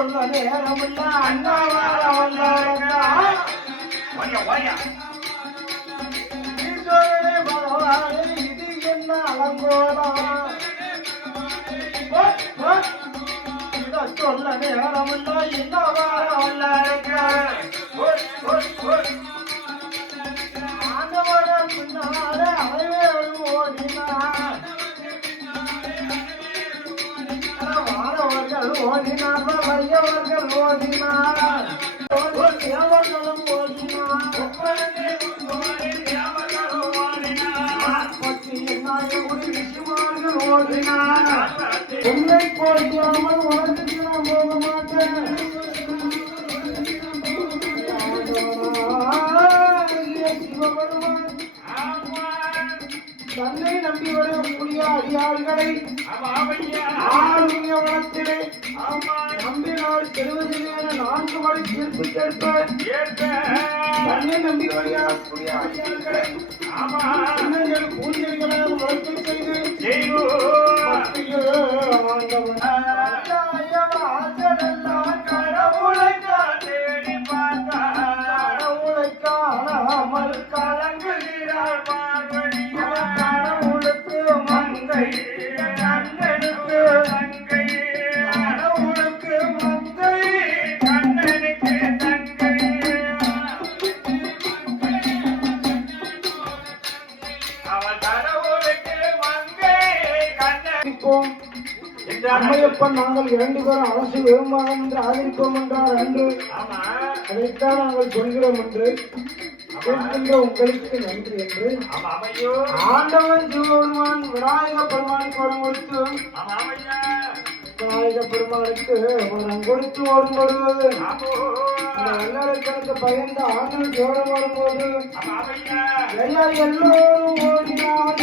சொல்ல நேரமில்ல அண்ணா ஈஸ்வரனே பகவானே இது என்ன அலங்கோலம் இத சொல்ல நேரமில்ல இன்னும் வல்ல ஆண்டவர பின்னாலே அனைவரும் ஓடினார் வாழவர்கள் ஓடினார் வையவர்கள் ஓடினார் தேவர்களும் ஓடினார் ரிஷிமார்கள் ஓடினார் உன்னை போய்க்காமல் உலகத்துக்கு நான் போக மாட்டேன் தன்னை நம்பி வரக்கூடிய அடியாள்களை ஆளுடைய வளத்திலே நம்பினால் பெறுவதில்லை என 4 மணி தீர்ப்பு கேட்ப தன்னை நம்பி வரக்கூடிய அடியாள்களை பூஜைகளால் வளர்த்து செய்து கடவுளை காணாமல் கலங்குகிறார் கடவுளுக்கு மங்கை கண்ணனுக்கு தங்கை கடவுளுக்கு மங்கை கண்ணனுக்கு தங்கை அவன் கடவுளுக்கு மங்கை கண்ணனிப்போம் அம்மையப்பன் நாங்கள் 2 பேரும் அரசு விரும்பாக என்று ஆதரிப்போம் என்றார் அன்று அதைத்தான் நாங்கள் சொல்கிறோம் என்று உங்களுக்கு நன்றி என்று ஆண்டவன் சிவபெருமான் விநாயக பெருமானுக்கு வரம் கொடுத்து விநாயக பெருமானுக்கு வரம் கொடுத்து ஓடும்போது வெள்ளக்கணக்கு பயந்த ஆண்டவன் ஜோடம் வரும்போது எல்லோரும் ஓடினார்